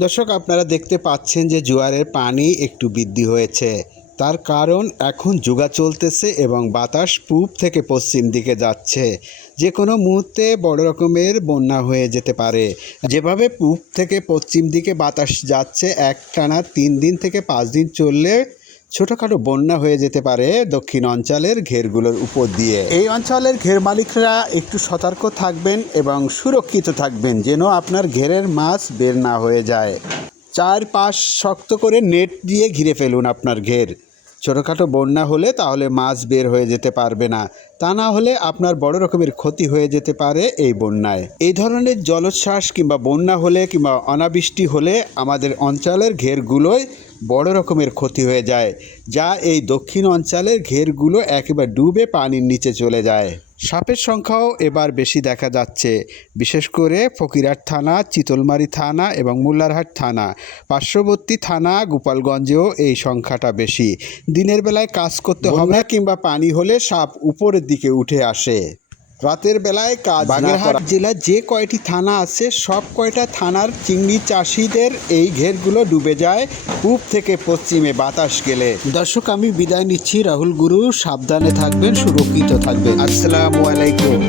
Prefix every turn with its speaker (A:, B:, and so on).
A: দর্শক, আপনারা দেখতে পাচ্ছেন যে জোয়ারের পানি একটু বৃদ্ধি হয়েছে। তার কারণ এখন যোগা চলতেছে এবং বাতাস পূব থেকে পশ্চিম দিকে যাচ্ছে। যে কোনো মুহূর্তে বড় রকমের বন্যা হয়ে যেতে পারে। যেভাবে পূব থেকে পশ্চিম দিকে বাতাস যাচ্ছে এক টানা তিন দিন থেকে পাঁচ দিন চললে ছোটোখাটো বন্যা হয়ে যেতে পারে দক্ষিণ অঞ্চলের ঘেরগুলোর উপর দিয়ে। এই অঞ্চলের ঘের মালিকরা একটু সতর্ক থাকবেন এবং সুরক্ষিত থাকবেন যেন আপনার ঘেরের মাছ বের না হয়ে যায়। চার পাশ শক্ত করে নেট দিয়ে ঘিরে ফেলুন আপনার ঘের। ছোটোখাটো বন্যা হলে তাহলে মাছ বের হয়ে যেতে পারবে না। তা না হলে আপনার বড় রকমের ক্ষতি হয়ে যেতে পারে এই বন্যায়। এই ধরনের জলোচ্ছ্বাস কিংবা বন্যা হলে কিংবা অনাবৃষ্টি হলে আমাদের অঞ্চলের ঘেরগুলোয় বড় রকমের ক্ষতি হয়ে যায়, যা এই দক্ষিণ অঞ্চলের ঘেরগুলো একেবারে ডুবে পানির নিচে চলে যায়। সাপের সংখ্যাও এবার বেশি দেখা যাচ্ছে। বিশেষ করে ফকিরহাট থানা চিতলমারি থানা এবং মোল্লারহাট থানা। পার্শ্ববর্তী থানা গোপালগঞ্জেও এই সংখ্যাটা বেশি। দিনের বেলায় কাজ করতে হবে কিংবা পানি হলে সাপ উপরের দিকে উঠে আসে। রাতের বেলায় কাজ বাগেরহাট জেলার যে কয়টি থানা আছে সব কয়টা থানার চিংড়ি চাষিদের এই ঘেরগুলো ডুবে যায়। পূব থেকে পশ্চিমে বাতাস গেলে। দর্শক আমি বিদায় নিচ্ছি। রাহুল গুরু সাবধানে থাকবেন সুরক্ষিত থাকবেন। আসসালামু আলাইকুম।